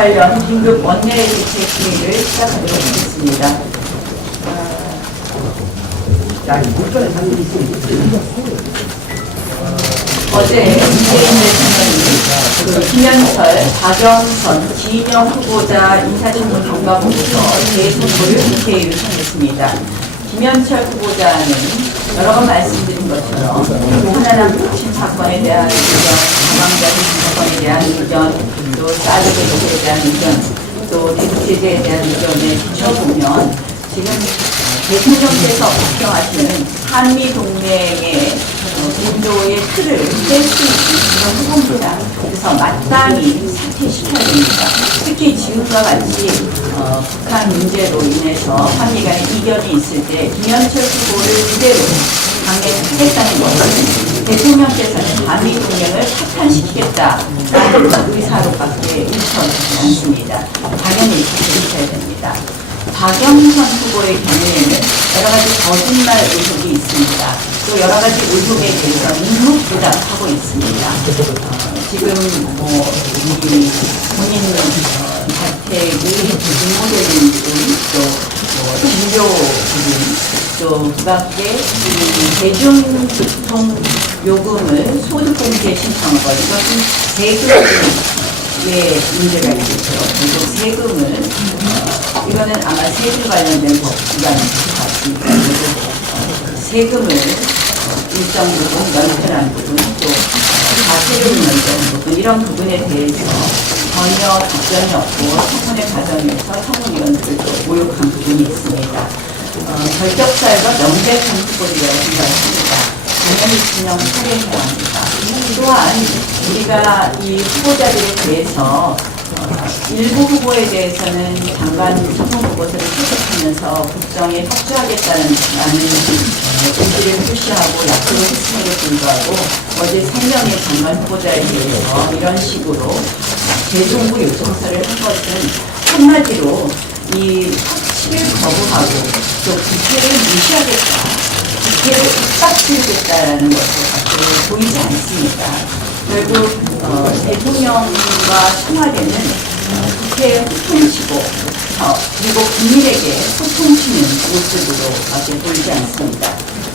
관련 긴급 원내 대책회의를 시작하도록 하겠습니다. 어제 문재인 대통령이 김현철, 박영선, 기인영 후보자 인사청문 경과보고서 재선고를 국회의를 청했습니다. 김현철 후보자는 여러 번 말씀드린 것처럼 하나남 혁신 사건에 대한 의견, 사망자 혁신 사건에 대한 의견, 또 사드 제재에 대한 의견, 또 대북 제재에 대한 의견에 비춰보면 지금 대통령께서 걱정하시는 한미 동맹의 인도의 틀을 뗄 수 있는 그런 후보입니다. 그래서 마땅히 사퇴시켜야 됩니다. 특히 지금과 같이 북한 문제로 인해서 한미 간의 이견이 있을 때 김현철 후보를 그대로 강행하겠다는 것은 대통령께서는 한미 동맹을 파탄시키겠다라는 의사로밖에 일처하지 않습니다. 당연히 사퇴시켜야 됩니다. 박영선 후보의 경우에는 여러 가지 거짓말 의혹이 있습니다. 또 여러 가지 의혹에 대해서 묵묵부답하고 있습니다. 지금 본인 자택의 공모되는 부분, 또 진료 부분, 또 그 밖에 대중교통 요금을 소득공제 신청한 것, 이것은 세금의 문제가 있겠죠. 그리고 세금을 이거는 아마 세금 관련된 법규가 있을 것 같습니다. 그리고 세금을 일정 부분 면제한 부분, 또 과세금 면제한 부분, 이런 부분에 대해서 전혀 답변이 없고 청문회 과정에서 청문위원들도 모욕한 부분이 있습니다. 결격사유가 명백한 후보들이라고 생각합니다. 당연히 진영 처리해야 합니다. 또한 우리가 이 후보자들에 대해서 일부 후보에 대해서는 장관 청문 보고서를 채택하면서 국정에 협조하겠다는 의지를 표시하고 약속을 했음에도 불구하고 어제 3명의 장관 후보자에 대해서 이런 식으로 재정부 요청서를 한 것은 한마디로 이 확실을 거부하고 또 국회를 무시하겠다, 국회를 윽박지르겠다라는 것을 보이지 않습니다. 결국 대통령과 청와대는 국회에 호통치고 그리고 국민에게 호통치는 모습으로밖에 보이지 않습니다.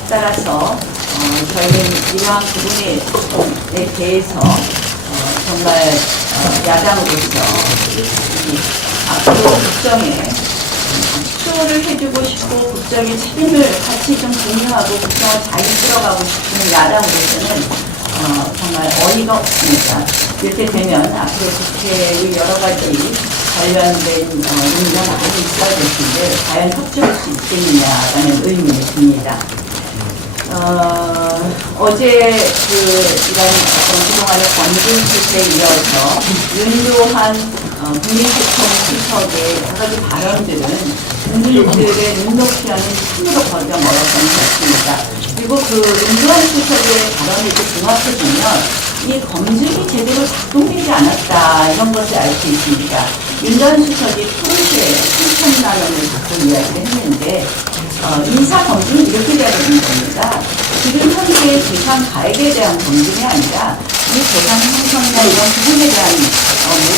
따라서 저희는 이러한 부분에 대해서 정말 야당으로서 앞으로 국정에 협조를 해주고 싶고 국정의 책임을 같이 좀 공유하고 국정을 잘 이끌어가고 싶은 야당으로서는 정말 어이가 없습니다. 이렇게 되면 앞으로 국회의 여러 가지 관련된 논의가 많이 있어야 될 텐데 과연 협조할 수 있겠느냐라는 의문이 듭니다. 어제 이런 그동안의 검증 실패에 이어서 윤도한 국민소통수석의 여러 가지 발언들은 국민들의 눈높이와는 참으로 거저 멀어서는 것입니다. 그리고 그 윤도한 수석의 발언을 종합해보면 이 검증이 제대로 작동되지 않았다, 이런 것을 알 수 있습니다. 윤도한 수석이 프로시에 3천만 원을 갖고 이야기를 했는데 인사검증이 이렇게 돼야 되는 겁니다. 지금 현재 재산 가액에 대한 검증이 아니라 이 재산 형성이나 이런 부분에 대한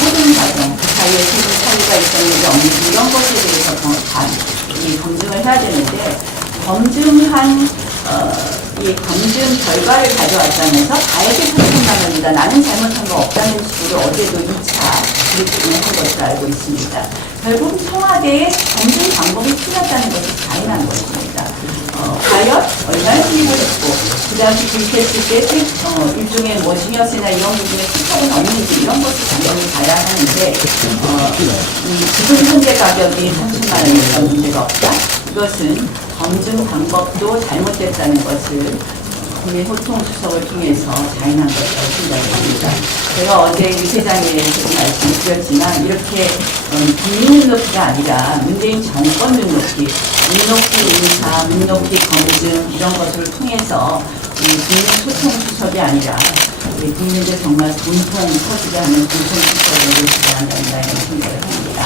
모든 과정, 그 사이에 세금 차이가 있었는지 없는지 이런 것에 대해서 이 검증을 해야 되는데, 검증한 이 검증 결과를 가져왔다면서 가액이 3천만 원이다, 나는 잘못한 거 없다는 식으로 어제도 2차 브리핑을 한 것으로 알고 있습니다. 결국 청와대의 검증 방법이 틀렸다는 것이 자인한 것입니다. 과연 얼마나 투입을 했고, 그 당시 투입했을 때 일종의 증여세나 이런 부분에 특허는 없는지 이런 것을 당연히 봐야 하는데, 지금 현재 가격이 30만 원이니까 문제가 없다. 이것은 검증 방법도 잘못됐다는 것을 국민소통수석을 통해서 자인한 것이라고 생각합니다. 제가 어제 이 회장에 대해서 말씀드렸지만 이렇게 국민 눈높이가 아니라 문재인 정권 눈높이, 인사, 눈높이 검증 이런 것을 통해서 국민소통수석이 아니라 국민들 정말 분통 터지게 하는 분통수석을 모시게 한다는 생각을 합니다.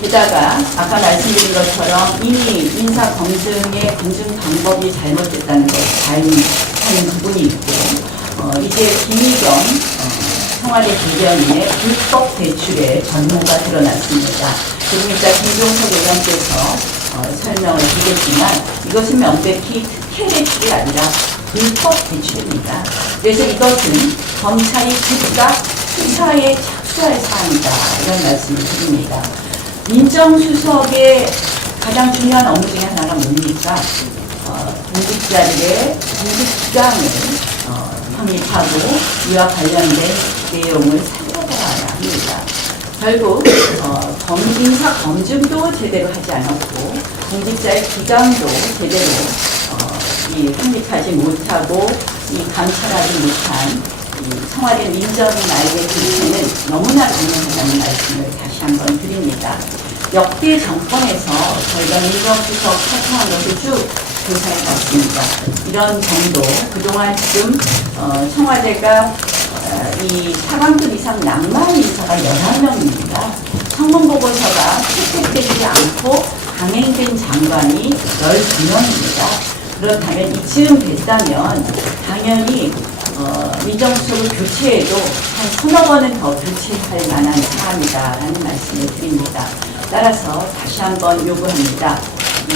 게다가 아까 말씀드린 것처럼 이미 인사 검증의 검증 방법이 잘못됐다는 것을 자인하는 부분이 있고, 이제 김의겸 청와대 대변인의 불법 대출의 전모가 드러났습니다. 조금 이따 김종석 의원께서 설명을 드리겠지만 이것은 명백히 특혜 대출이 아니라 불법 대출입니다. 그래서 이것은 검찰이 즉각 수사에 착수할 사안이다 이런 말씀을 드립니다. 민정수석의 가장 중요한 업무 중에 하나가 뭡니까? 공직자들의 공직기강을 확립하고 이와 관련된 내용을 살펴봐야 합니다. 결국 인사 검증도 제대로 하지 않았고 공직자의 기강도 제대로 확립하지 못하고 감찰하지 못한 청와대 민정인알의 실체는 너무나 분명하다는 말씀을 다시 한번 드립니다. 역대 정권에서 저희가 민정수석 사퇴한 것을 쭉 조사해 봤습니다. 이런 정도, 그동안 지금 청와대가 이 차관급 이상 낭만 인사가 11명입니다. 청문보고서가 채택되지 않고 강행된 장관이 12명입니다. 그렇다면 이쯤 됐다면 당연히 민정수석을 교체해도 한 서너 번은 더 교체할 만한 사안이다라는 말씀을 드립니다. 따라서 다시 한번 요구합니다. 이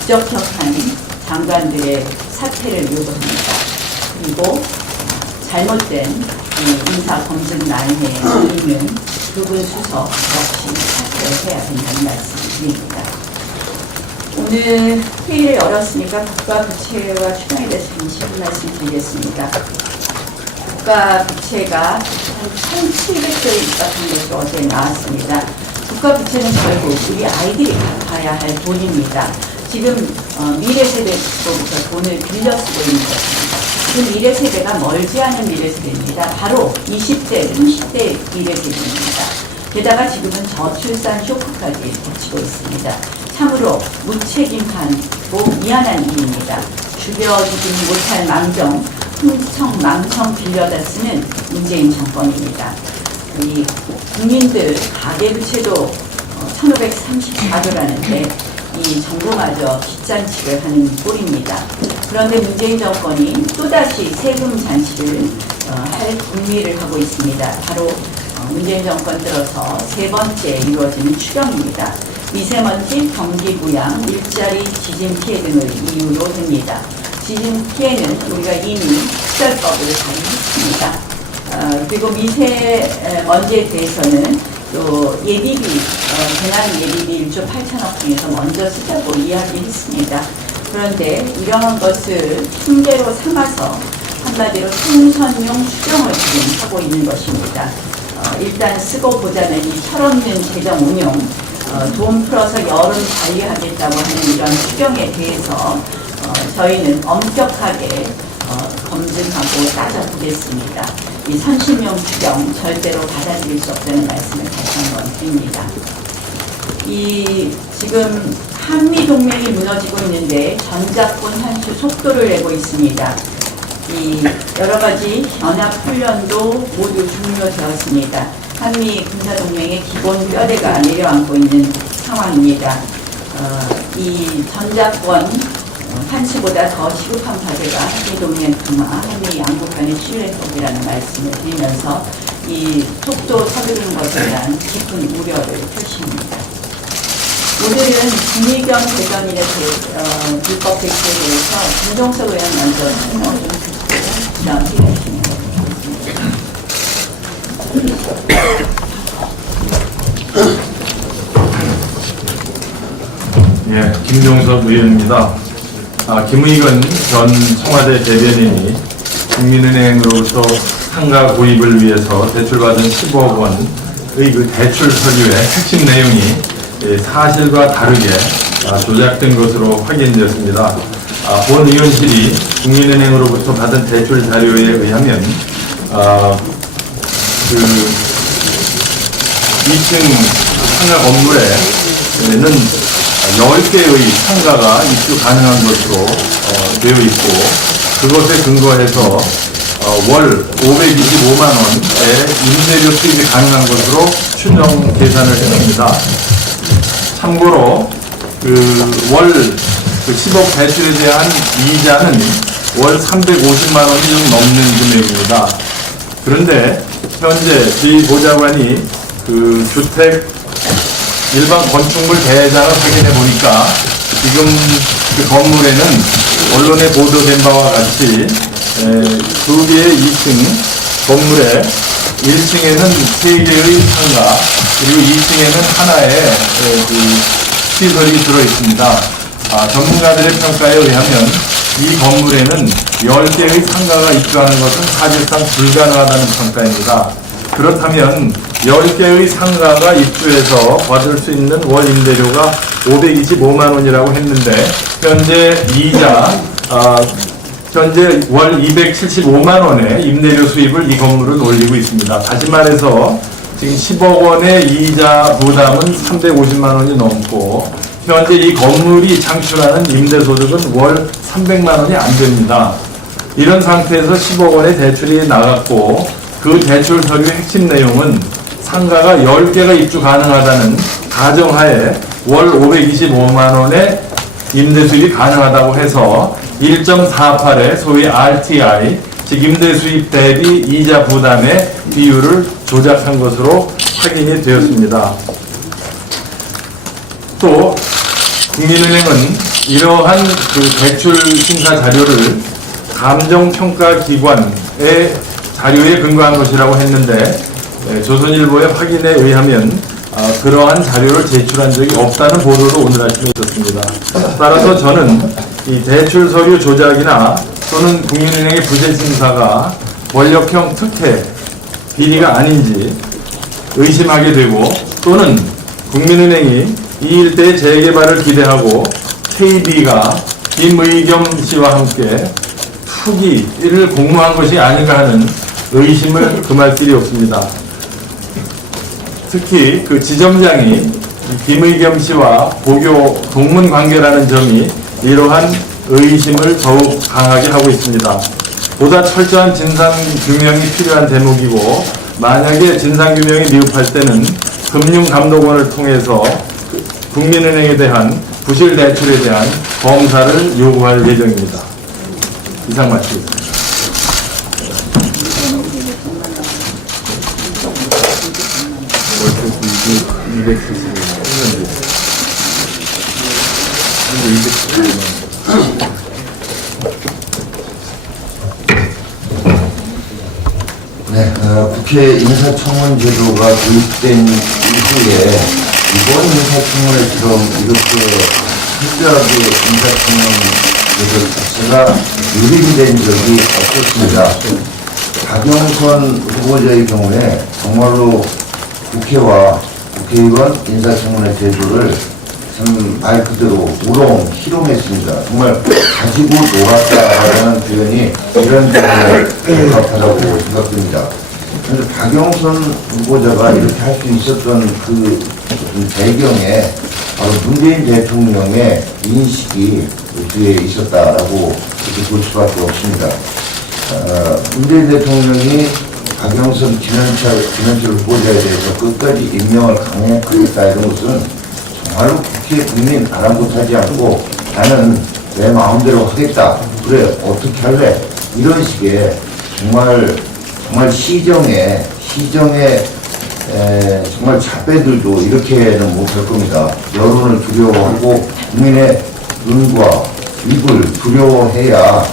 부적격한 장관들의 사퇴를 요구합니다. 그리고 잘못된 인사검증란에 있는 부분 수석 역시 사퇴를 해야 된다는 말씀을 드립니다. 오늘 회의를 열었으니까 국가부채와 추경에 대해서 잠시 한 말씀 드리겠습니다. 국가부채가 한 1,700조에 입각한 것이 어제 나왔습니다. 국가부채는 결국 우리 아이들이 갚아야 할 돈입니다. 지금 미래세대로부터 돈을 빌려 쓰고 있는 것입니다. 그 미래세대가 멀지 않은 미래세대입니다. 바로 20대, 30대 미래세대입니다. 게다가 지금은 저출산 쇼크까지 겹치고 있습니다. 참으로 무책임하고 미안한 일입니다. 죽여주지 못할 망정, 흥청망청 빌려다 쓰는 문재인 정권입니다. 이 국민들 가계부채도 1534조라는데 이 정부마저 빚잔치를 하는 꼴입니다. 그런데 문재인 정권이 또다시 세금 잔치를 할 궁리를 하고 있습니다. 바로 문재인 정권 들어서 세 번째 이루어지는 추경입니다. 미세먼지, 경기 부양, 일자리, 지진 피해 등을 이유로 됩니다. 지진 피해는 우리가 이미 특별법을 발의했습니다. 그리고 미세먼지에 대해서는 또 예비비, 재난 예비비 1조 8천억 중에서 먼저 쓰자고 이야기했습니다. 그런데 이러한 것을 핑계로 삼아서 한마디로 총선용 추경을 지금 하고 있는 것입니다. 일단 쓰고 보자는 이 철없는 재정 운용, 돈 풀어서 여름 관리하겠다고 하는 이런 추경에 대해서 저희는 엄격하게 검증하고 따져보겠습니다. 이 선심용 추경 절대로 받아들일 수 없다는 말씀을 다시 한번 드립니다. 이 지금 한미 동맹이 무너지고 있는데 전작권 환수 속도를 내고 있습니다. 이 여러 가지 연합 훈련도 모두 종료되었습니다. 한미 군사동맹의 기본 뼈대가 내려앉고 있는 상황입니다. 이 전작권 한치보다 더 시급한 과제가 한미동맹 강화, 한미 양국 간의 신뢰 회복이라는 말씀을 드리면서 이 속도 서두르는 것에 대한 깊은 우려를 표시합니다. 오늘은 김의겸 대변인의 불법 대출에 대해서 김종석 의원 먼저 설명을 좀 듣고 그 다음 진행하시면 되겠습니다. 예, 김종석 의원입니다. 김의겸 전 청와대 대변인이 국민은행으로부터 상가 구입을 위해서 대출받은 15억 원의 그 대출 서류의 핵심 내용이 사실과 다르게 조작된 것으로 확인되었습니다. 본 의원실이 국민은행으로부터 받은 대출 자료에 의하면 그 2층 상가 건물에는 10개의 상가가 입주 가능한 것으로 되어 있고 그것에 근거해서 월 525만 원의 임대료 수입이 가능한 것으로 추정 계산을 했습니다. 참고로 월 10억 대출에 대한 이자는 월 350만 원이 좀 넘는 금액입니다. 그런데 현재 이 보좌관이 그 주택 일반 건축물 대장을 확인해 보니까 지금 그 건물에는 언론에 보도된 바와 같이 두 개의 2층 건물에 1층에는 3개의 상가 그리고 2층에는 하나의 그 시설이 들어 있습니다. 전문가들의 평가에 의하면 이 건물에는 10개의 상가가 입주하는 것은 사실상 불가능하다는 평가입니다. 그렇다면 10개의 상가가 입주해서 받을 수 있는 월 임대료가 525만 원이라고 했는데 현재 이자 현재 월 275만 원의 임대료 수입을 이 건물은 올리고 있습니다. 다시 말해서 지금 10억 원의 이자 부담은 350만 원이 넘고 현재 이 건물이 창출하는 임대소득은 월 300만 원이 안 됩니다. 이런 상태에서 10억 원의 대출이 나갔고 그 대출 서류의 핵심 내용은 상가가 10개가 입주 가능하다는 가정하에 월 525만 원의 임대 수입이 가능하다고 해서 1.48의 소위 RTI, 즉 임대 수입 대비 이자 부담의 비율을 조작한 것으로 확인이 되었습니다. 또 국민은행은 이러한 그 대출 심사 자료를 감정평가기관의 자료에 근거한 것이라고 했는데 조선일보의 확인에 의하면 그러한 자료를 제출한 적이 없다는 보도를 오늘 아침에 있었습니다. 따라서 저는 이 대출 서류 조작이나 또는 국민은행의 부재 심사가 권력형 특혜 비리가 아닌지 의심하게 되고 또는 국민은행이 이 일대의 재개발을 기대하고 KB가 김의겸 씨와 함께 투기를 공모한 것이 아닌가 하는 의심을 금할 길이 없습니다. 특히 그 지점장이 김의겸 씨와 고교 동문 관계라는 점이 이러한 의심을 더욱 강하게 하고 있습니다. 보다 철저한 진상규명이 필요한 대목이고 만약에 진상규명이 미흡할 때는 금융감독원을 통해서 국민은행에 대한 부실 대출에 대한 검사를 요구할 예정입니다. 이상 마치겠습니다. 네, 국회 인사청문 제도가 도입된 이후에 이번 인사청문회처럼 이렇게 철저하게 인사청문 제도 자체가 유린된 적이 없었습니다. 박영선 후보자의 경우에 정말로 국회와 국회의원 인사청문회 제도를 참 말 그대로 우롱, 희롱했습니다. 정말 가지고 놀았다라는 표현이 이런 점에 적합하다고 생각됩니다. 그런데 박영선 후보자가 이렇게 할 수 있었던 그 배경에 바로 문재인 대통령의 인식이 뒤에 있었다라고 이렇게 볼 수밖에 없습니다. 문재인 대통령이 박영선 김현철 후보자에 대해서 끝까지 임명을 강행하겠다 이런 것은 정말로 국회 국민 아랑곳하지 않고 나는 내 마음대로 하겠다. 그래 어떻게 할래? 이런 식의 정말 시정에 정말 자배들도 이렇게는 못할 겁니다. 여론을 두려워하고 국민의 눈과 입을 두려워해야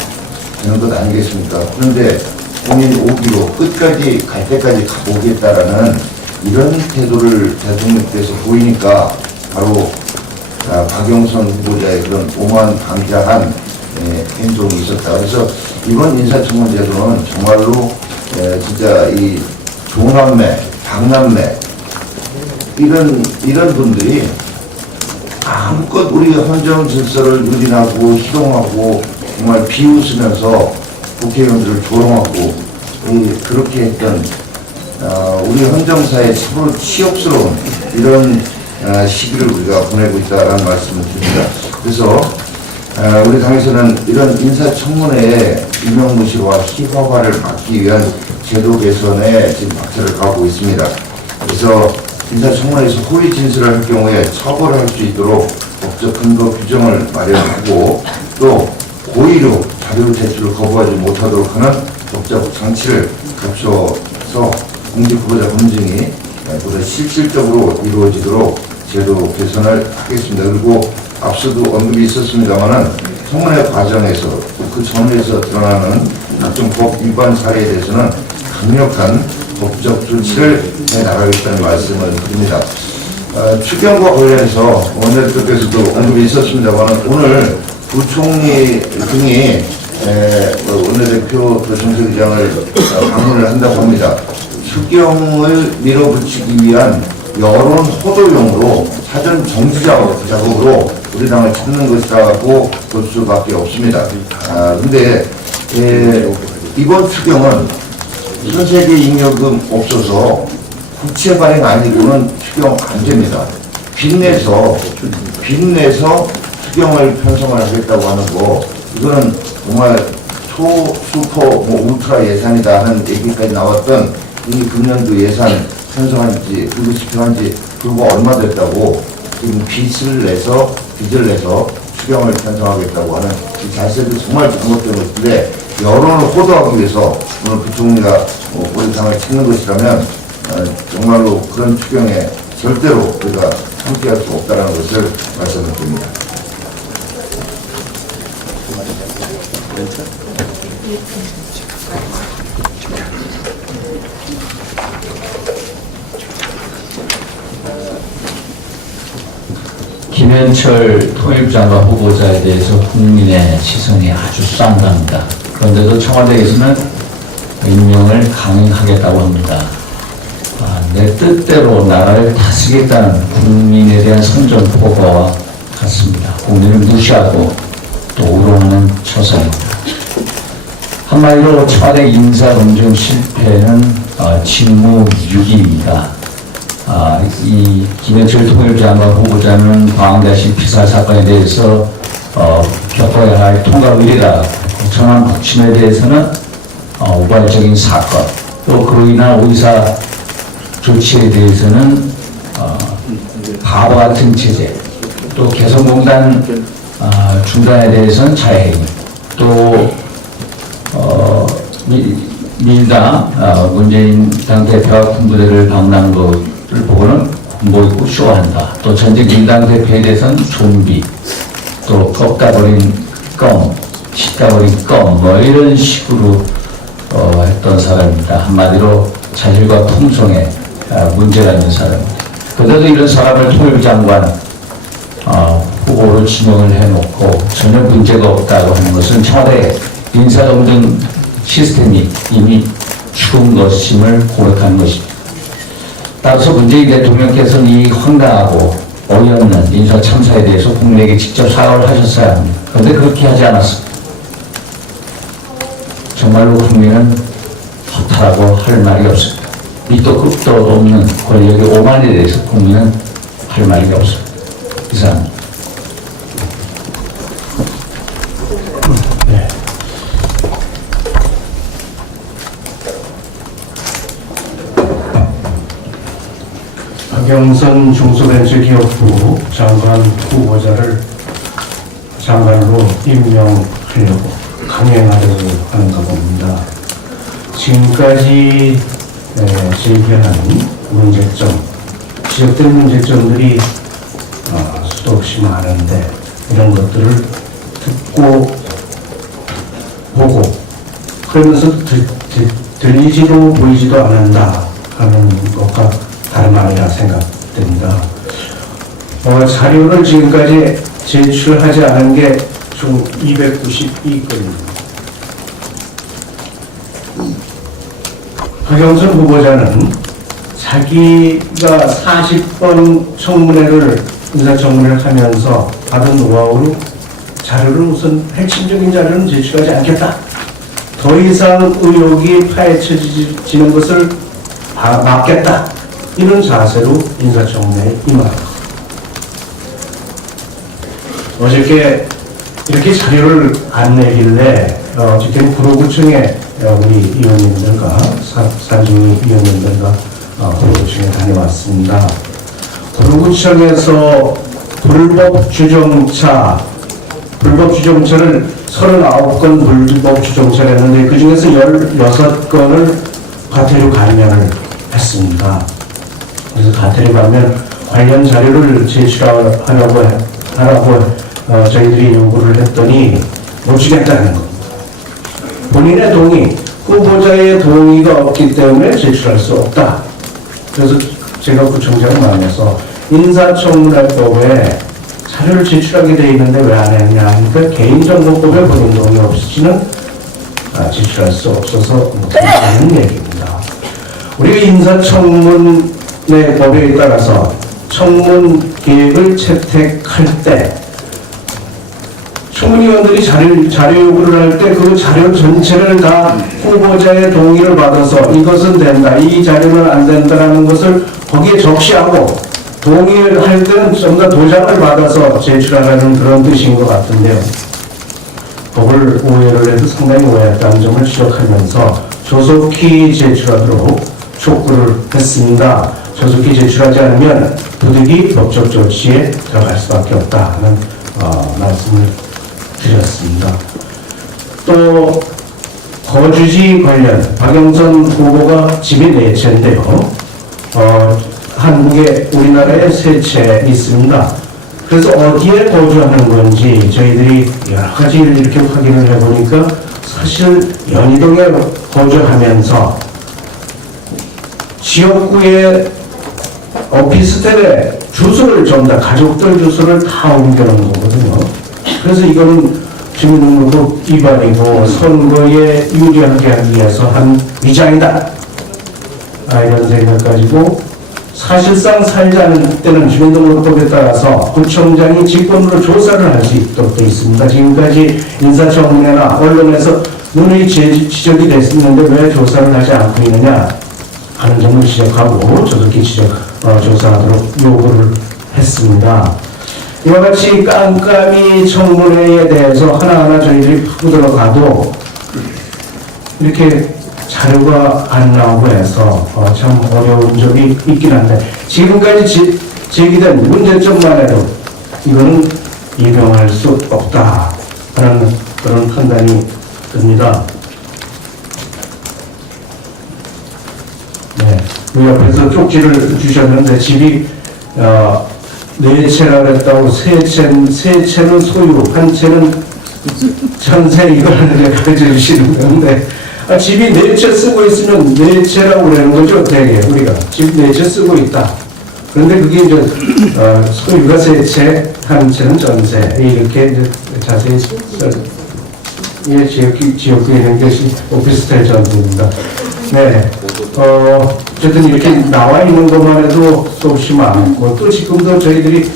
되는 것 아니겠습니까? 그런데 본인이 오기로 끝까지 갈 때까지 가보겠다라는 이런 태도를 대통령께서 보이니까 바로 박영선 후보자의 그런 오만방자한 행동이 있었다. 그래서 이번 인사청문 제도는 정말로 진짜 이 조남매, 박남매 이런 분들이 마음껏 우리 헌정 질서를 유린하고 희롱하고 정말 비웃으면서 국회의원들을 조롱하고 그렇게 했던 우리 헌정사의 참으로 치욕스러운 이런 시기를 우리가 보내고 있다는 말씀을 드립니다. 그래서 우리 당에서는 이런 인사청문회의 유명무실화 희화화를 막기 위한 제도 개선에 지금 박차를 가하고 있습니다. 그래서 인사청문회에서 허위 진술을 할 경우에 처벌할 수 있도록 법적 근거 규정을 마련하고 또 고의로 자료 제출을 거부하지 못하도록 하는 법적 장치를 갖춰서 공직 후보자 검증이 보다 실질적으로 이루어지도록 제도 개선을 하겠습니다. 그리고 앞서도 언급이 있었습니다만은 청문회 과정에서 또 그 전에서 드러나는 각종 법 위반 사례에 대해서는 강력한 법적 조치를 해 나가겠다는 말씀을 드립니다. 추경과 관련해서 원내대표께서도 언급이 있었습니다만 오늘 부총리 등이 원내대표 정책위장을 방문을 한다고 합니다. 추경을 밀어붙이기 위한 여론 호도용으로 사전 정지 작업으로 우리 당을 찾는 것이라고 볼 수밖에 없습니다. 근데 이번 추경은 전세계 잉여금 없어서 국채 발행 아니고는 추경 안 됩니다. 빚내서 추경을 편성을 하겠다고 하는 거, 이거는 정말 슈퍼, 울트라 예산이다 하는 얘기까지 나왔던 이 금년도 예산 편성한 지, 그리고 집행한 지 불과 얼마 됐다고 지금 빚을 내서 추경을 편성하겠다고 하는 이 자세도 정말 잘못된 것인데, 여론을 호도하기 위해서 오늘 부총리가 우리 당을 찾는 것이라면 정말로 그런 추경에 절대로 우리가 함께할 수 없다는 것을 말씀을 드립니다. 김현철 통일부장관 후보자에 대해서 국민의 시선이 아주 쌍합니다. 그런데도 청와대에서는 임명을 강행하겠다고 합니다. 내 뜻대로 나라를 다스리겠다는 국민에 대한 선전포고와 같습니다. 국민을 무시하고 또 우롱하는 처사입니다. 한마디로 청와대 인사검증 실패는 직무유기입니다. 이 김현철 통일부장관 후보자는 광장시 피살 사건에 대해서 겪어야 할 통과 의례가 전환 북침에 대해서는 우발적인 사건, 또 그로 인한 의사 조치에 대해서는 바보 같은 제재, 또 개성공단 중단에 대해서는 자해행, 또 민주당 문재인 당대표와 군부대를 방문한 것을 보고는 군복 입고 쇼한다. 또 전직 민당 대표에 대해서는 좀비, 또 꺾어버린 껌, 씻가버린 껌, 이런 식으로 했던 사람입니다. 한마디로 자질과 품성에 문제가 있는 사람입니다. 그런데도 이런 사람을 통일부 장관 후보로 지명을 해놓고 전혀 문제가 없다고 하는 것은 청와대 인사검증 시스템이 이미 추운 것임을 고백하는 것입니다. 따라서 문재인 대통령께서는 이 황당하고 어이없는 인사 참사에 대해서 국민에게 직접 사과를 하셨어야 합니다. 그런데 그렇게 하지 않았습니다. 정말로 국민은 허탈하고 할 말이 없습니다. 밑도 끝도 없는 권력의 오만에 대해서 국민은 할 말이 없습니다. 이상입니다. 네. 박영선 중소벤처기업부 장관 후보자를 장관으로 임명하려고 강행하려고 하는가 봅니다. 지금까지 제기한 문제점, 지적된 문제점들이 수도 없이 많은데 이런 것들을 듣고 보고 그러면서 들리지도 보이지도 않는다 하는 것과 다름 아니라 생각됩니다. 자료를 지금까지 제출하지 않은 게 총 292건입니다. 박영선 후보자는 자기가 40번 청문회를 인사청문회를 하면서 받은 노하우로 자료를 우선 핵심적인 자료는 제출하지 않겠다. 더 이상 의혹이 파헤쳐지는 것을 막겠다. 이런 자세로 인사청문회에 임합니다. 어저께 이렇게 자료를 안 내길래 어저께는 구로구청에 우리 의원님들과 산중위 의원님들과 구로구청에 다녀왔습니다. 구로구청에서 불법 주정차를 39건 불법 주정차를 했는데 그 중에서 16건을 과태료 감면을 했습니다. 그래서 가텔에 가면 관련 자료를 제출하라고 저희들이 요구를 했더니 못 주겠다는 겁니다. 본인의 동의, 후보자의 동의가 없기 때문에 제출할 수 없다. 그래서 제가 구청장을 만나서 인사청문회법에 자료를 제출하게 돼 있는데 왜 안 했냐 하니까 개인정보법에 본인 동의 없이는 제출할 수 없어서 못한다는 얘기입니다. 우리가 인사청문회 법에 따라서 청문 계획을 채택할 때 청문위원들이 자료 요구를 할 때 그 자료 전체를 다 후보자의 동의를 받아서 이것은 된다, 이 자료는 안 된다라는 것을 거기에 적시하고 동의를 할 때는 좀 더 도장을 받아서 제출하라는 그런 뜻인 것 같은데요. 법을 오해를 해도 상당히 오해했다는 점을 지적하면서 조속히 제출하도록 촉구를 했습니다. 조속히 제출하지 않으면 부득이 법적 조치에 들어갈 수밖에 없다는 말씀을 드렸습니다. 또 거주지 관련 박영선 후보가 집이 4채인데요. 한국에 우리나라에 3채 있습니다. 그래서 어디에 거주하는 건지 저희들이 여러 가지를 이렇게 확인을 해보니까 사실 연희동에 거주하면서 지역구의 오피스텔에 주소를 전부 다 가족들 주소를 다 옮겨놓은 거거든요. 그래서 이거는 주민등록법 위반이고 선거에 유리하게 하기 위해서 한 위장이다. 이런 생각 가지고 사실상 살지 않을 때는 주민등록법에 따라서 구청장이 직권으로 조사를 할 수 있도록 되어 있습니다. 지금까지 인사청문회나 언론에서 눈이 지적이 됐었는데 왜 조사를 하지 않고 있느냐 하는 점을 지적하고 조속히 조사하도록 요구를 했습니다. 이와 같이 깜깜이 청문회에 대해서 하나하나 저희들이 푸고 들어가도 이렇게 자료가 안 나오고 해서 참 어려운 점이 있긴 한데 지금까지 제기된 문제점만 해도 이거는 인정할 수 없다라는 그런 판단이 듭니다. 네, 그 옆에서 쪽지를 주셨는데 집이 4채라 그랬다고 3채는 소유, 1채는 전세 이걸 가르쳐 주시는 건데 집이 4채 쓰고 있으면 4채라고 그러는 거죠, 대개 우리가 집 4채 쓰고 있다. 그런데 그게 이제 소유가 3채, 1채는 전세 이렇게 이제 자세히 지역구에 있는 것이 오피스텔 전세입니다. 네, 어쨌든 이렇게 나와 있는 것만 해도 수없이 많고 또 지금도 저희들이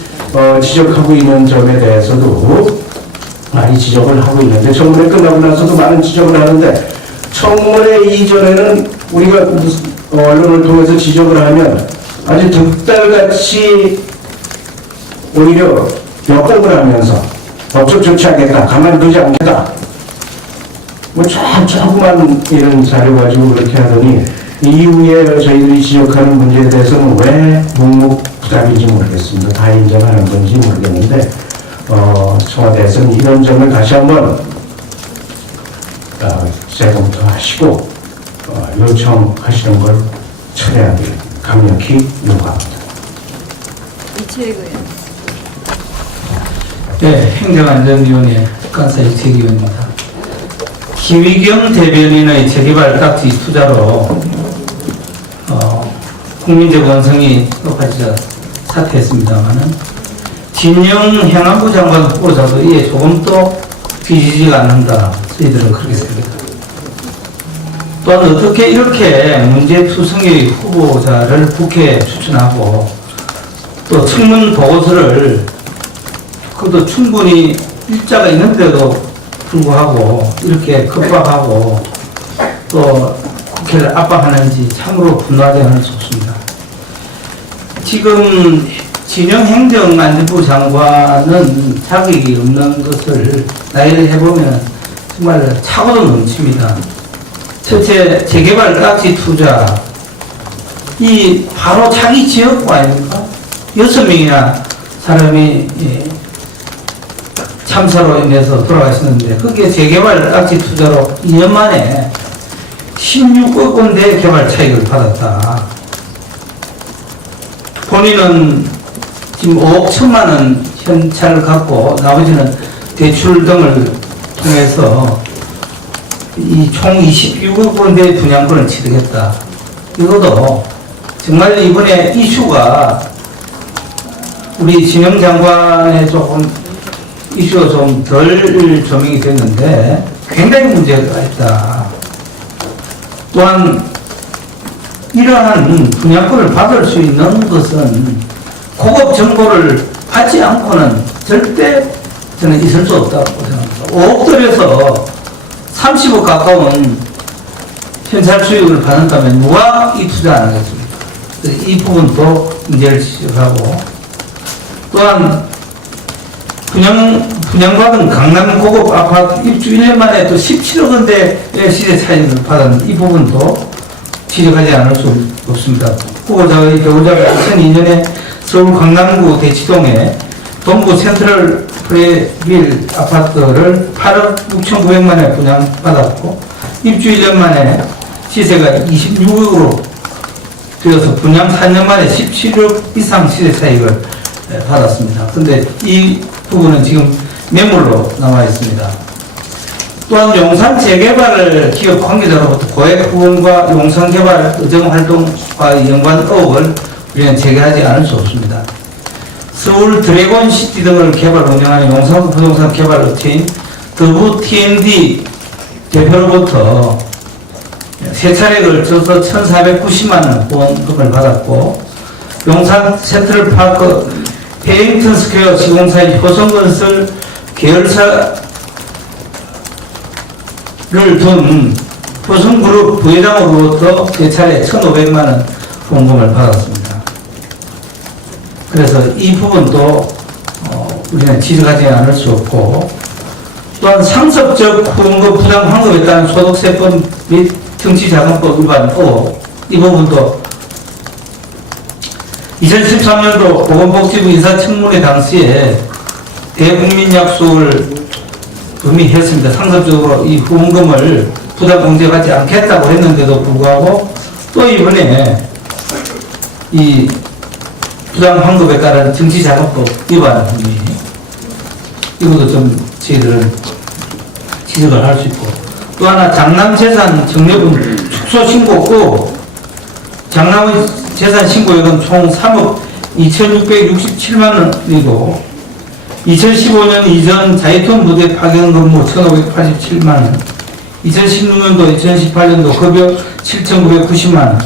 지적하고 있는 점에 대해서도 많이 지적을 하고 있는데 청문회 끝나고 나서도 많은 지적을 하는데 청문회 이전에는 우리가 언론을 통해서 지적을 하면 아주 득달같이 오히려 역공을 하면서 법적 조치하겠다, 가만두지 않겠다, 뭐 조그만 이런 자료 가지고 그렇게 하더니 이후에 저희들이 지적하는 문제에 대해서는 왜 묵묵부답인지 모르겠습니다. 다 인정하는 건지 모르겠는데 청와대에서는 이런 점을 다시 한번 재검토하시고 요청하시는 걸 철회하게 강력히 요구합니다. 이채익 의원. 네, 행정안전위원회 간사 이채익 의원입니다. 김의겸 대변인의 재개발 딱지 투자로 국민적 원성이 높아지자 사퇴했습니다만은 진영 행안부 장관 후보자도 이에 조금 더 뒤지지가 않는다. 저희들은 그렇게 생각합니다. 또한 어떻게 이렇게 문제투성의 후보자를 국회에 추천하고 또 청문 보고서를 그것도 충분히 일자가 있는데도 불구하고 이렇게 급박하고 또 국회를 압박하는지 참으로 분노하게 하는 좋습니다. 지금 진영 행정안전부 장관은 자격이 없는 것을 나이를 해보면 정말 차고도 넘칩니다. 첫째, 재개발 딱지 투자. 이 바로 자기 지역구 아닙니까? 6명이나 사람이 참사로 인해서 돌아가셨는데 거기에 재개발 딱지 투자로 2년 만에 16억 원대 개발 차익을 받았다. 본인은 지금 5억 1천만 원 현찰을 갖고 나머지는 대출 등을 통해서 이 총 26억 원대의 분양권을 취득했다. 이것도 정말 이번에 이슈가 우리 진영 장관의 조금 이슈가 좀 덜 조명이 됐는데 굉장히 문제가 있다. 또한 이러한 분양권을 받을 수 있는 것은 고급 정보를 받지 않고는 절대 저는 있을 수 없다고 생각합니다. 5억 들여서 30억 가까운 현찰 수익을 받는다면 누가 이 투자 안 하겠습니까? 이 부분도 문제를 지적하고 또한 분양받은 강남 고급 아파트 입주 1년 만에 또 17억 원대의 시세 차익을 받은 이 부분도 지적하지 않을 수 없습니다. 후보자의 배우자가 2002년에 서울 강남구 대치동에 동부 센트럴 프레빌 아파트를 8억 6,900만에 분양받았고 입주 1년 만에 시세가 26억으로 되어서 분양 4년 만에 17억 이상 시세 차익을 받았습니다. 그런데 이 부분은 지금 매물로 남아 있습니다. 또한 용산 재개발을 기업 관계자로부터 고액 후원과 용산 개발 의정 활동과 연관 의혹을 우리는 제기하지 않을 수 없습니다. 서울 드래곤시티 등을 개발 운영하는 용산 부동산 개발 업체인 더부 TND 대표로부터 세 차례 걸쳐서 1,490만 원 후원금을 받았고 용산 센트럴파크 페링턴 스퀘어 시공사의 효성건설 계열사를 둔 효성그룹 부회장으로부터 세 차례 1,500만 원 후원금을 받았습니다. 그래서 이 부분도 우리는 지적하지 않을 수 없고 또한 상습적 후원금 부당 환급에 따른 소득세법 및 정치자금법 위반 의혹 이 부분도 2013년도 보건복지부 인사청문회 당시에 대국민 약속을 의미했습니다. 상습적으로 이 후원금을 부당 공제받지 않겠다고 했는데도 불구하고 또 이번에 이 부당 환급에 따른 정치자금법 위반 혐의 이것도 좀 저희들은 지적을 할 수 있고 또 하나 장남재산 정려분 축소 신고고 장남의 재산 신고액은 총 3억 2,667만 원이고 2015년 이전 자이톤 부대 파견 근무 1,587만 원 2016년도 2018년도 급여 7,990만 원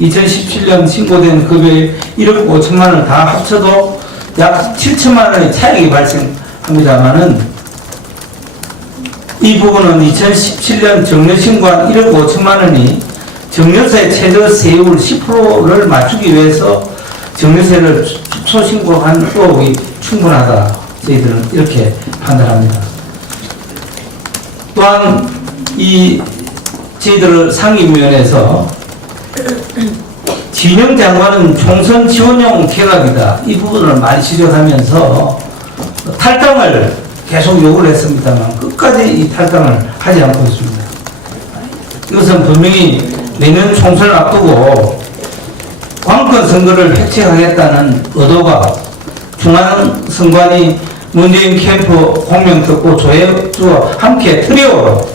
2017년 신고된 급여의 1억 5천만 원 다 합쳐도 약 7천만 원의 차익이 발생합니다만은 이 부분은 2017년 정려신고한 1억 5천만 원이 정려세 최저 세율 10%를 맞추기 위해서 정려세를 축소신고한 의혹이 충분하다. 저희들은 이렇게 판단합니다. 또한 이 저희들 상임위원회에서 진영 장관은 총선 지원용 개각이다. 이 부분을 많이 지적하면서 탈당을 계속 요구를 했습니다만 끝까지 이 탈당을 하지 않고 있습니다. 이것은 분명히 내년 총선을 앞두고 관권 선거를 획책하겠다는 의도가 중앙선관위 문재인 캠프 공명 듣고 조혜주와 함께 트리오로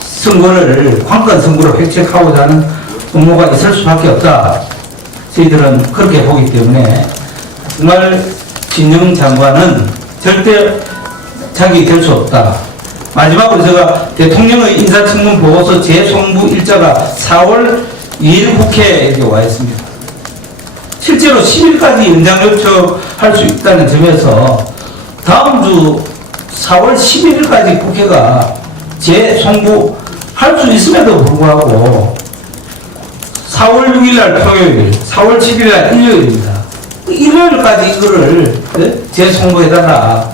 선거를 관권 선거로 획책하고자 하는 음모가 있을 수밖에 없다. 저희들은 그렇게 보기 때문에 정말 진영 장관은 절대 자기 될 수 없다. 마지막으로 제가 대통령의 인사청문 보고서 재송부 일자가 4월 2일 국회에 와 있습니다. 실제로 10일까지 연장 요청할 수 있다는 점에서 다음 주 4월 11일까지 국회가 재송부할 수 있음에도 불구하고 4월 6일날 토요일, 4월 7일날 일요일입니다. 일요일까지 이거를 재송부에다가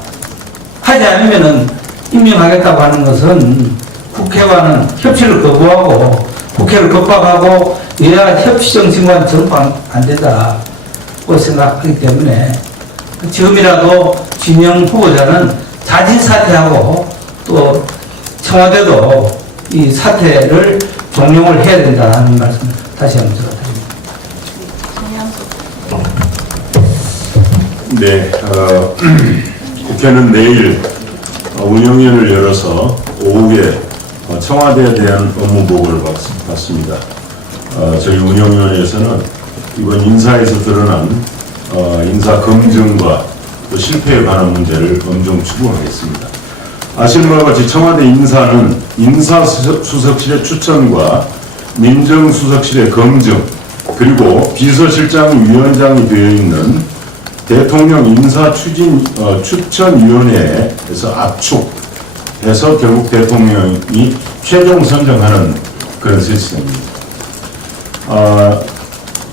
하지 않으면은 임명하겠다고 하는 것은 국회와는 협치를 거부하고 국회를 겁박하고 여야 협치 정신과는 전부 안 된다고 생각하기 때문에 지금이라도 진영 후보자는 자진 사퇴하고 또 청와대도 이 사퇴를 종용을 해야 된다는 말씀 다시 한번 드립니다. 네, 국회는 내일 운영위원회를 열어서 오후에 청와대에 대한 업무보고를 받습니다. 저희 운영위원회에서는 이번 인사에서 드러난 인사 검증과 또 실패에 관한 문제를 엄정 추구하겠습니다. 아시는 바와 같이 청와대 인사는 인사수석실의 추천과 민정수석실의 검증, 그리고 비서실장위원장이 되어 있는 대통령 인사추천위원회에서 압축해서 결국 대통령이 최종 선정하는 그런 시스템입니다.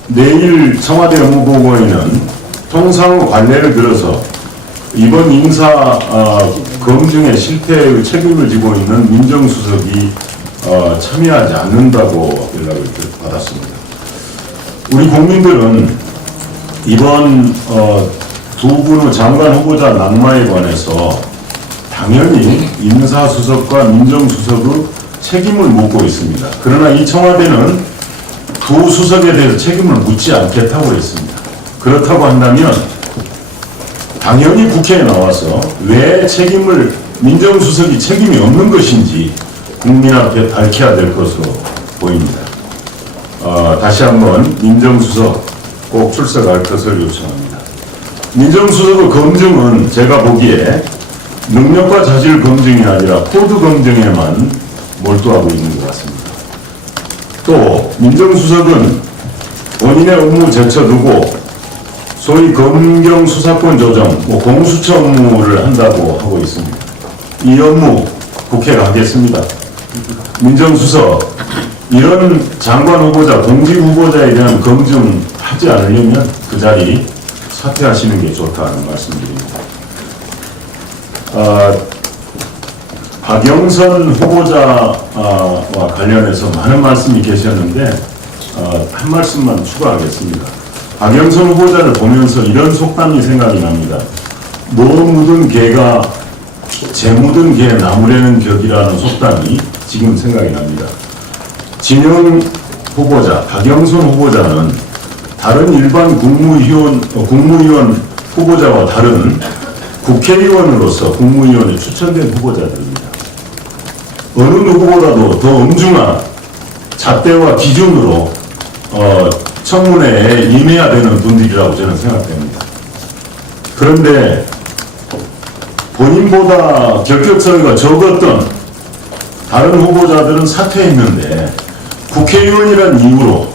내일 청와대 업무보고에는 통상 관례를 들어서 이번 인사 검증의 실패의 책임을 지고 있는 민정수석이 참여하지 않는다고 연락을 받았습니다. 우리 국민들은 이번 두 분의 장관 후보자 낙마에 관해서 당연히 인사수석과 민정수석의 책임을 묻고 있습니다. 그러나 이 청와대는 두 수석에 대해서 책임을 묻지 않겠다고 했습니다. 그렇다고 한다면 당연히 국회에 나와서 왜 민정수석이 책임이 없는 것인지 국민 앞에 밝혀야 될 것으로 보입니다. 다시 한번 민정수석 꼭 출석할 것을 요청합니다. 민정수석의 검증은 제가 보기에 능력과 자질 검증이 아니라 코드 검증에만 몰두하고 있는 것 같습니다. 또 민정수석은 본인의 업무 제쳐두고 소위 검경 수사권 조정, 공수처 업무를 한다고 하고 있습니다. 이 업무 국회가 하겠습니다. 민정수석, 이런 장관 후보자, 공직 후보자에 대한 검증하지 않으려면 그 자리 사퇴하시는 게 좋다는 말씀드립니다. 박영선 후보자와 관련해서 많은 말씀이 계셨는데 한 말씀만 추가하겠습니다. 박영선 후보자를 보면서 이런 속담이 생각이 납니다. 뭐 묻은 개가 재 묻은 개 나무래는 격이라는 속담이 지금 생각이 납니다. 진영 후보자, 박영선 후보자는 다른 일반 국무위원 후보자와 다른 국회의원으로서 국무위원에 추천된 후보자들입니다. 어느 누구보다도 더 엄중한 잣대와 기준으로 청문회에 임해야 되는 분들이라고 저는 생각됩니다. 그런데 본인보다 결격서가 적었던 다른 후보자들은 사퇴했는데 국회의원이라는 이유로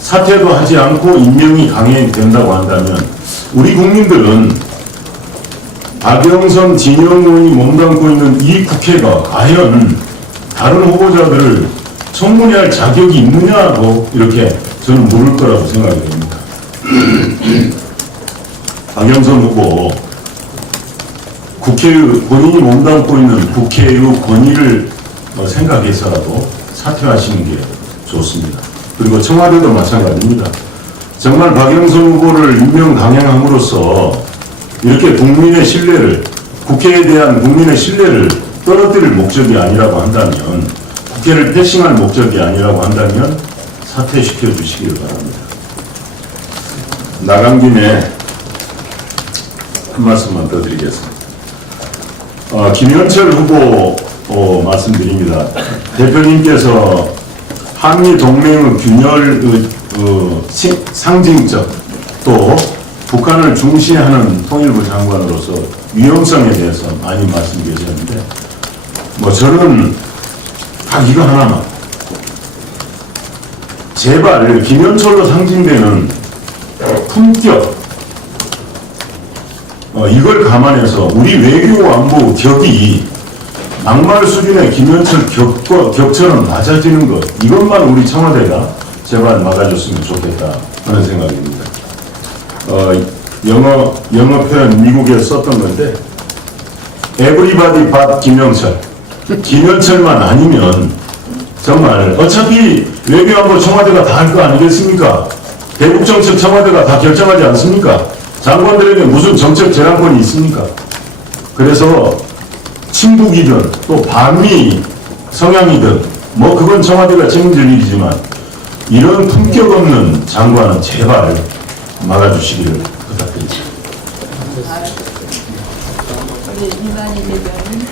사퇴도 하지 않고 임명이 강행된다고 한다면 우리 국민들은 박영선, 진영 의원이 몸담고 있는 이 국회가 과연 다른 후보자들을 청문회할 자격이 있느냐고 이렇게 저는 물을 거라고 생각이 됩니다. 박영선 후보, 본인이 몸담고 있는 국회의 권위를 생각해서라도 사퇴하시는 게 좋습니다. 그리고 청와대도 마찬가지입니다. 정말 박영선 후보를 임명 강행함으로써 이렇게 국민의 신뢰를, 국회에 대한 국민의 신뢰를 떨어뜨릴 목적이 아니라고 한다면, 국회를 패싱할 목적이 아니라고 한다면 사퇴시켜 주시길 바랍니다. 나간 김에 한 말씀만 더 드리겠습니다. 김현철 후보 말씀드립니다. 대표님께서 한미 동맹의 균열의 상징적 또 북한을 중시하는 통일부 장관으로서 위험성에 대해서 많이 말씀드렸는데 저는 딱 이거 하나만 제발 김현철로 상징되는 품격 이걸 감안해서 우리 외교 안보 격이 막말 수준의 김현철 격처럼 낮아지는 것, 이것만 우리 청와대가 제발 막아줬으면 좋겠다 하는 생각입니다. 영어 표현 미국에 썼던 건데 Everybody but 김영철, 김현철만 아니면 정말 어차피 외교안보 청와대가 다 할 거 아니겠습니까? 대북정책 청와대가 다 결정하지 않습니까? 장관들에게 무슨 정책 제한권이 있습니까? 그래서 친북이든 또 반미 성향이든 그건 청와대가 책임질 일이지만 이런 품격 없는 장관은 제발 막아주시기를 부탁드립니다. 우리 이만희 대변인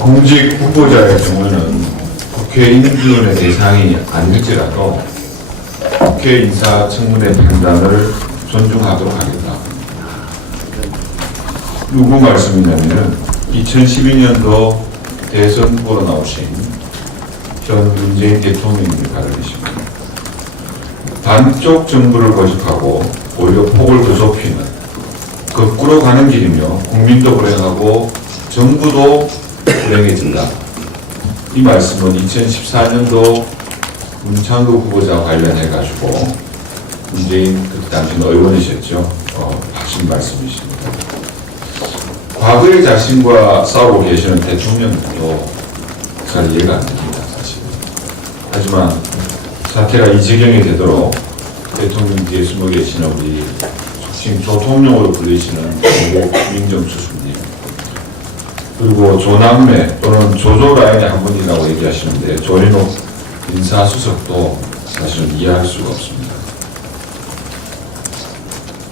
공직 후보자의 경우는 국회 인준의 대상이 아닐지라도 국회 인사청문회 판단을 존중하도록 하겠다. 누구 말씀이냐면 2012년도 대선 후보로 나오신 전 문재인 대통령님이 발언이십니다. 반쪽 정부를 고집하고 오히려 폭을 더 좁히는 거꾸로 가는 길이며 국민도 불행하고 정부도 불행해진다. 이 말씀은 2014년도 문창극 후보자 관련해가지고 문재인 그 당시는 의원이셨죠. 하신 말씀이십니다. 과거의 자신과 싸우고 계시는 대통령도 잘 이해가 안 됩니다, 사실. 하지만 사태가 이 지경이 되도록 대통령 뒤에 숨어 계시는 우리 지금 조통령으로 불리시는 조국 민정수석님, 그리고 조남매 또는 조조라인의 한 분이라고 얘기하시는데 조인옥 인사수석도 사실은 이해할 수가 없습니다.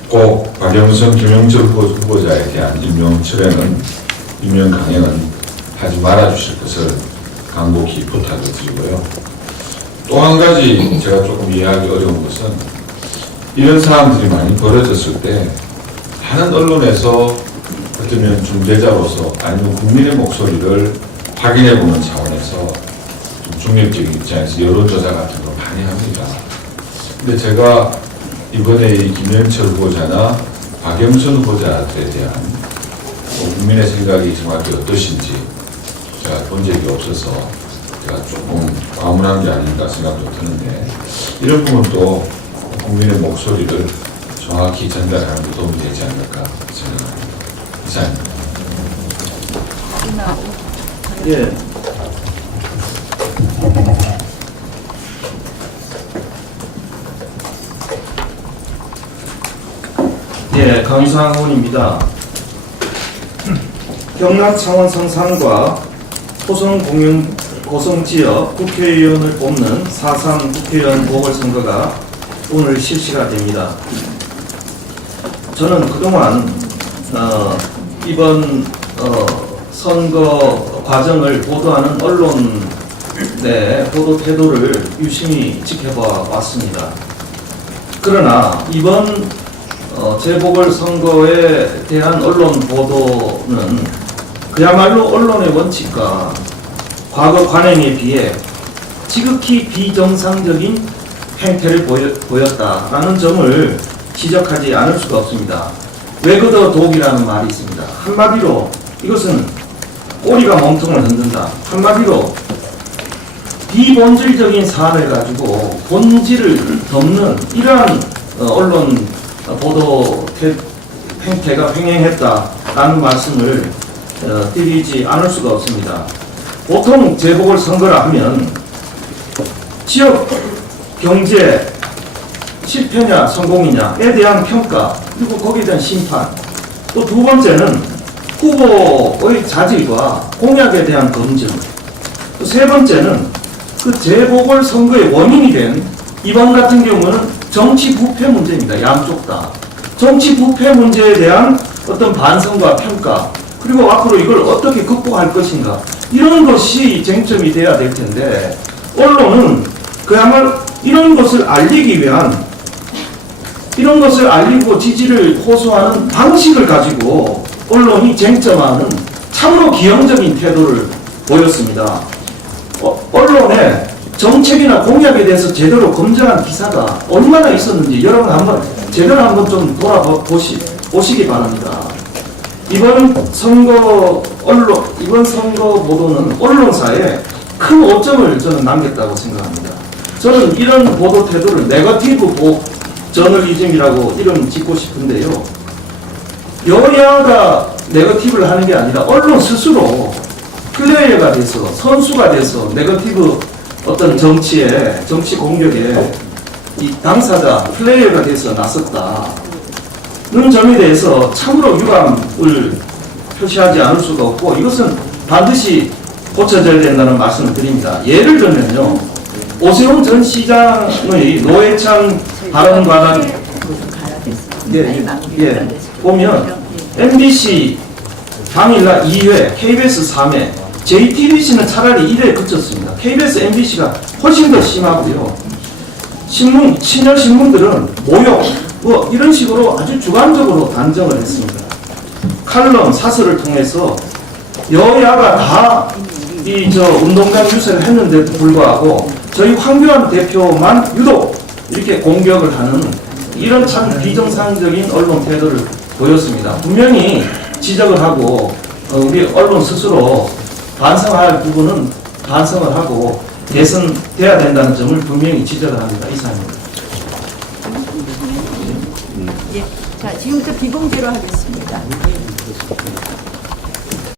꼭 박영선, 김영철 후보자에 대한 임명 강행은 하지 말아주실 것을 간곡히 부탁을 드리고요. 또 한 가지 제가 조금 이해하기 어려운 것은 이런 사안들이 많이 벌어졌을 때 다른 언론에서 어쩌면 중재자로서 아니면 국민의 목소리를 확인해보는 차원에서 좀 중립적인 입장에서 여론조사 같은 걸 많이 합니다. 근데 제가 이번에 이 김영철 후보자나 박영선 후보자들에 대한 국민의 생각이 정확히 어떠신지 제가 본 적이 없어서 제가 조금 과문한 게 아닌가 생각도 드는데 이런 부분도 국민의 목소리를 정확히 전달하는 데 도움이 되지 않을까 생각합니다. 이상입니다. 예. 예, 강유상 의원입니다. 경남 창원 성산과 토성 공영 고성지역 국회의원을 뽑는 4.3 국회의원 보궐선거가 오늘 실시가 됩니다. 저는 그동안 이번 선거 과정을 보도하는 언론의 보도 태도를 유심히 지켜봐 왔습니다. 그러나 이번 재보궐선거에 대한 언론 보도는 그야말로 언론의 원칙과 과거 관행에 비해 지극히 비정상적인 행태를 보였다라는 점을 지적하지 않을 수가 없습니다. 외거더 독이라는 말이 있습니다. 한마디로 이것은 꼬리가 몸통을 흔든다. 한마디로 비본질적인 사안을 가지고 본질을 덮는 이러한 언론 보도 행태가 횡행했다라는 말씀을 드리지 않을 수가 없습니다. 보통 재보궐선거를 하면 지역 경제 실패냐 성공이냐에 대한 평가, 그리고 거기에 대한 심판, 또 두 번째는 후보의 자질과 공약에 대한 검증, 또 세 번째는 그 재보궐선거의 원인이 된 이번 같은 경우는 정치 부패 문제입니다. 양쪽 다. 정치 부패 문제에 대한 어떤 반성과 평가, 그리고 앞으로 이걸 어떻게 극복할 것인가, 이런 것이 쟁점이 돼야 될 텐데 언론은 그야말로 이런 것을 알리기 위한, 이런 것을 알리고 지지를 호소하는 방식을 가지고 언론이 쟁점화하는 참으로 기형적인 태도를 보였습니다. 언론에 정책이나 공약에 대해서 제대로 검증한 기사가 얼마나 있었는지 여러분 한번 제대로 한번 좀 돌아보시기 바랍니다. 이번 선거 보도는 언론사에 큰 오점을 저는 남겼다고 생각합니다. 저는 이런 보도 태도를 네거티브 저널리즘이라고 이름 짓고 싶은데요. 여야가 네거티브를 하는 게 아니라 언론 스스로 플레이어가 돼서, 선수가 돼서 네거티브 어떤 정치 공격에 이 당사자 플레이어가 돼서 나섰다는 점에 대해서 참으로 유감을 표시하지 않을 수가 없고, 이것은 반드시 고쳐져야 된다는 말씀을 드립니다. 예를 들면요, 오세훈 전 시장의 노회찬 발언 관한 보면 MBC 당일날 2회, KBS 3회, JTBC는 차라리 1회에 그쳤습니다. KBS, MBC가 훨씬 더 심하고요. 신문, 친여 신문들은 모욕, 뭐 이런 식으로 아주 주관적으로 단정을 했습니다. 칼럼, 사설을 통해서 여야가 다 운동장 유세를 했는데도 불구하고 저희 황교안 대표만 유독 이렇게 공격을 하는 이런 참 비정상적인 언론 태도를 보였습니다. 분명히 지적을 하고 우리 언론 스스로 반성할 부분은 반성을 하고 개선돼야 된다는 점을 분명히 지적을 합니다. 이상입니다. 예. 자, 지금부터 비공개로 하겠습니다.